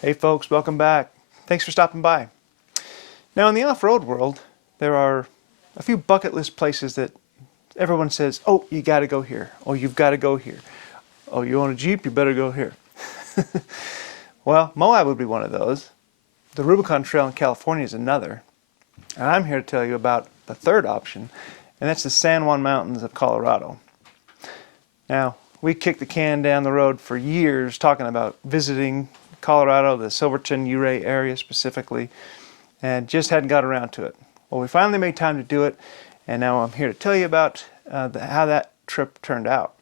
Hey folks, welcome back. Thanks for stopping by. Now in the off-road world, there are a few bucket list places that everyone says, oh, you got to go here. Oh, you've got to go here. Oh, you own a Jeep, you better go here. Well, Moab would be one of those. The Rubicon Trail in California is another. And I'm here to tell you about the third option, and that's the San Juan Mountains of Colorado. Now, we kicked the can down the road for years talking about visiting Colorado, the Silverton, Ouray area specifically, and just hadn't got around to it. Well, we finally made time to do it, and now I'm here to tell you about how that trip turned out.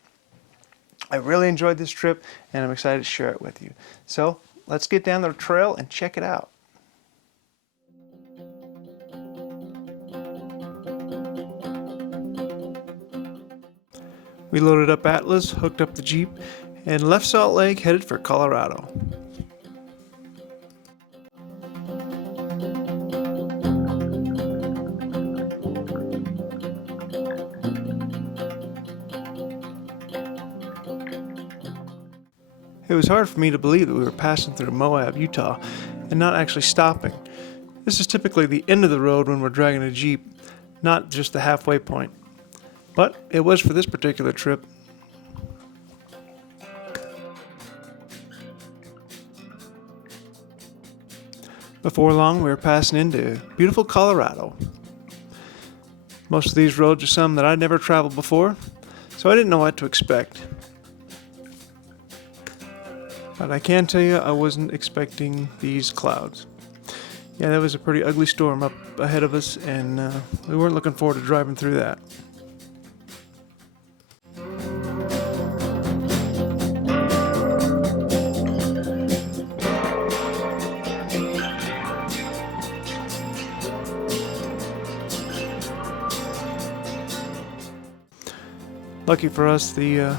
I really enjoyed this trip, and I'm excited to share it with you. So let's get down the trail and check it out. We loaded up Atlas, hooked up the Jeep, and left Salt Lake headed for Colorado. It was hard for me to believe that we were passing through Moab, Utah, and not actually stopping. This is typically the end of the road when we're dragging a Jeep, not just the halfway point. But it was for this particular trip. Before long, we were passing into beautiful Colorado. Most of these roads are some that I'd never traveled before, so I didn't know what to expect. But I can tell you I wasn't expecting these clouds. Yeah, that was a pretty ugly storm up ahead of us, and we weren't looking forward to driving through that. Lucky for us, the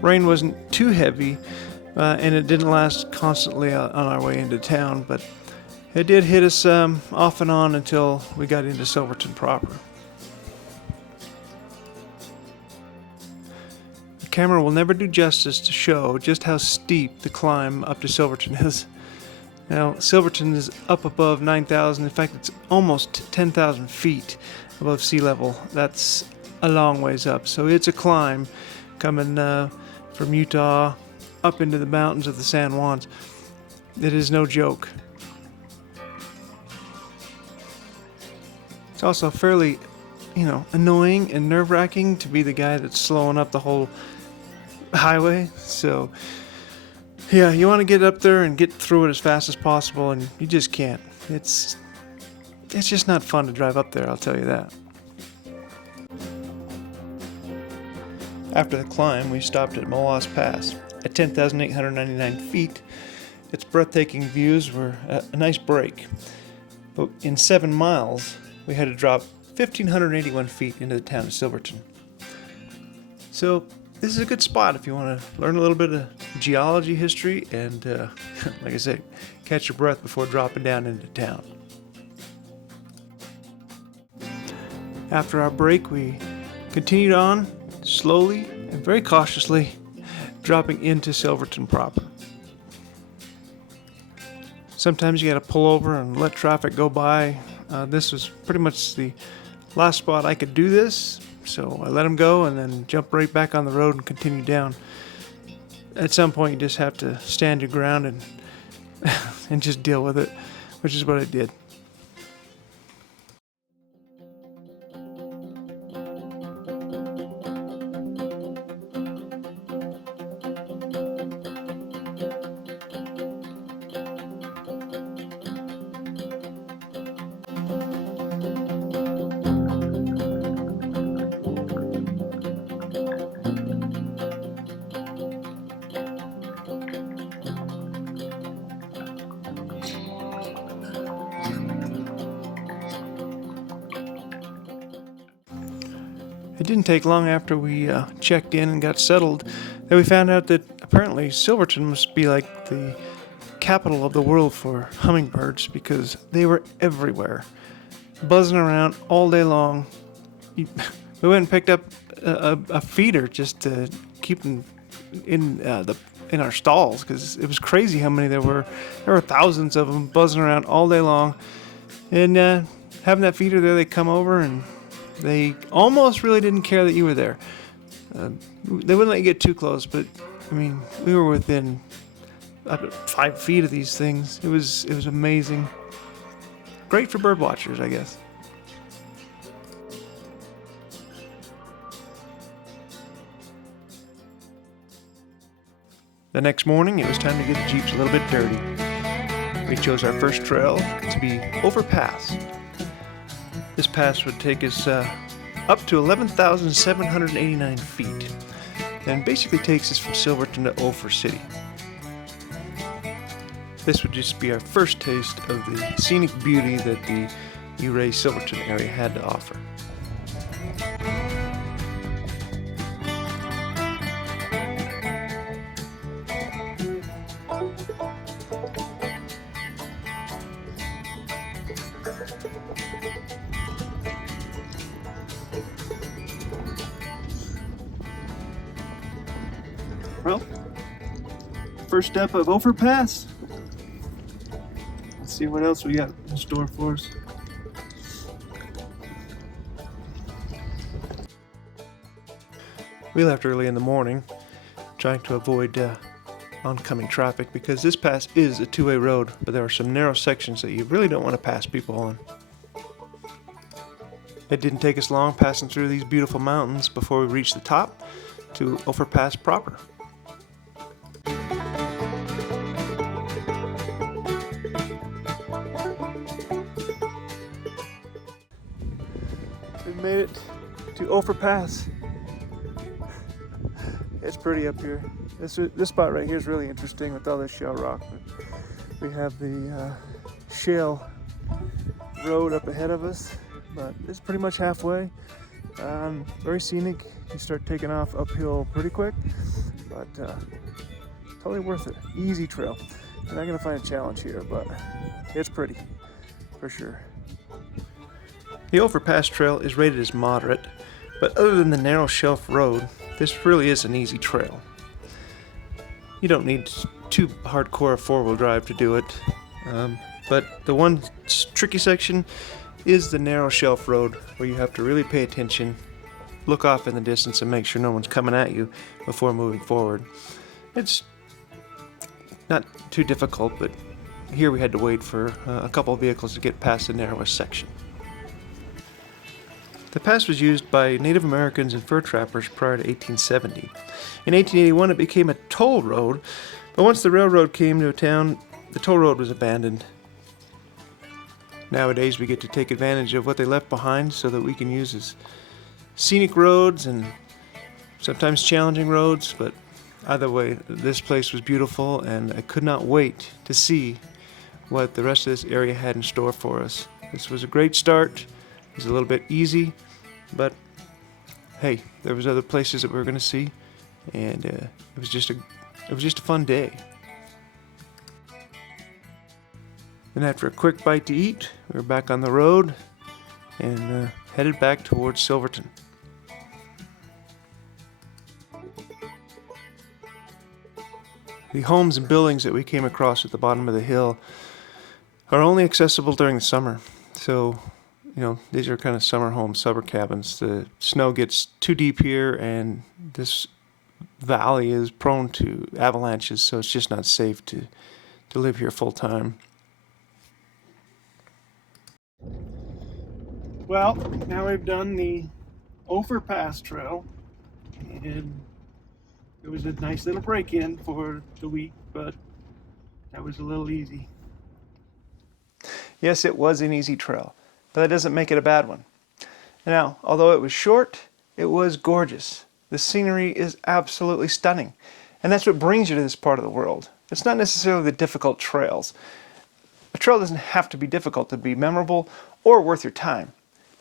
rain wasn't too heavy, and it didn't last constantly on our way into town, but it did hit us off and on until we got into Silverton proper. The camera will never do justice to show just how steep the climb up to Silverton is. Now, Silverton is up above 9,000. In fact, it's almost 10,000 feet above sea level. That's a long ways up. So it's a climb coming from Utah up into the mountains of the San Juans. It is no joke. It's also fairly, annoying and nerve-wracking to be the guy that's slowing up the whole highway. So, yeah, you want to get up there and get through it as fast as possible, and you just can't. It's just not fun to drive up there, I'll tell you that. After the climb, we stopped at Moas Pass. At 10,899 feet, its breathtaking views were a nice break. But in 7 miles, we had to drop 1,581 feet into the town of Silverton. So this is a good spot if you want to learn a little bit of geology history and, like I said, catch your breath before dropping down into town. After our break, we continued on slowly and very cautiously, dropping into Silverton proper. Sometimes you gotta pull over and let traffic go by. This was pretty much the last spot I could do this, so I let them go and then jump right back on the road and continue down. At some point you just have to stand your ground and and just deal with it, which is what I did. It didn't take long after we checked in and got settled that we found out that apparently Silverton must be like the capital of the world for hummingbirds because they were everywhere, buzzing around all day long. We went and picked up a feeder just to keep them in the in our stalls because it was crazy how many there were. There were thousands of them buzzing around all day long. And having that feeder there, they come over and they almost really didn't care that you were there. They wouldn't let you get too close, but I mean, we were within 5 feet of these things. It was amazing. Great for bird watchers, I guess. The next morning, it was time to get the Jeeps a little bit dirty. We chose our first trail to be Overpass. This pass would take us up to 11,789 feet, and basically takes us from Silverton to Ophir City. This would just be our first taste of the scenic beauty that the Ouray Silverton area had to offer. Well, first step of Overpass. Let's see what else we got in store for us. We left early in the morning, trying to avoid oncoming traffic because this pass is a two-way road, but there are some narrow sections that you really don't want to pass people on. It didn't take us long passing through these beautiful mountains before we reached the top to Overpass proper. We made it to Overpass. It's pretty up here. This spot right here is really interesting with all this shale rock. We have the shale road up ahead of us, but it's pretty much halfway. Very scenic. You start taking off uphill pretty quick, but totally worth it. Easy trail. You're not gonna find a challenge here, but it's pretty for sure. The Overpass trail is rated as moderate, but other than the narrow shelf road, this really is an easy trail. You don't need too hardcore a four-wheel drive to do it, but the one tricky section is the narrow shelf road where you have to really pay attention, look off in the distance and make sure no one's coming at you before moving forward. It's not too difficult, but here we had to wait for a couple of vehicles to get past the narrowest section. The pass was used by Native Americans and fur trappers prior to 1870. In 1881 it became a toll road, but once the railroad came to a town, the toll road was abandoned. Nowadays we get to take advantage of what they left behind so that we can use as scenic roads and sometimes challenging roads, but either way, this place was beautiful and I could not wait to see what the rest of this area had in store for us. This was a great start. It was a little bit easy, but hey, there was other places that we were going to see, and it was just a fun day. Then after a quick bite to eat, we were back on the road and headed back towards Silverton. The homes and buildings that we came across at the bottom of the hill are only accessible during the summer, so you know, these are kind of summer homes, summer cabins. The snow gets too deep here and this valley is prone to avalanches, so it's just not safe to live here full time. Well, now we've done the Overpass trail, and it was a nice little break-in for the week, but that was a little easy. Yes, it was an easy trail, but that doesn't make it a bad one. Now, although it was short, it was gorgeous. The scenery is absolutely stunning, and that's what brings you to this part of the world. It's not necessarily the difficult trails. A trail doesn't have to be difficult to be memorable or worth your time,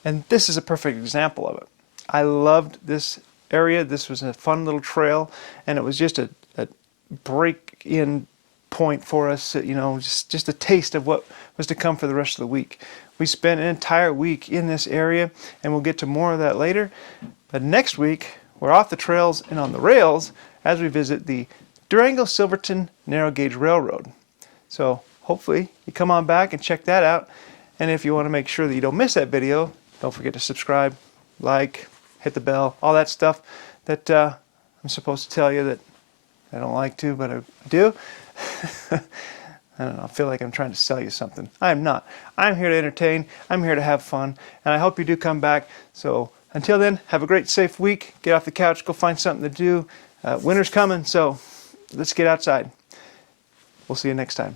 and this is a perfect example of it. I loved this area. This was a fun little trail, and it was just a break-in point for us, you know, just a taste of what was to come for the rest of the week. We spent an entire week in this area, and we'll get to more of that later. But next week, we're off the trails and on the rails as we visit the Durango-Silverton Narrow Gauge Railroad. So hopefully you come on back and check that out. And if you want to make sure that you don't miss that video, don't forget to subscribe, like, hit the bell, all that stuff that I'm supposed to tell you that I don't like to, but I do. I don't know, I feel like I'm trying to sell you something. I'm not. I'm here to entertain, I'm here to have fun, and I hope you do come back. So until then, have a great, safe week. Get off the couch, go find something to do. Winter's coming, so let's get outside. We'll see you next time.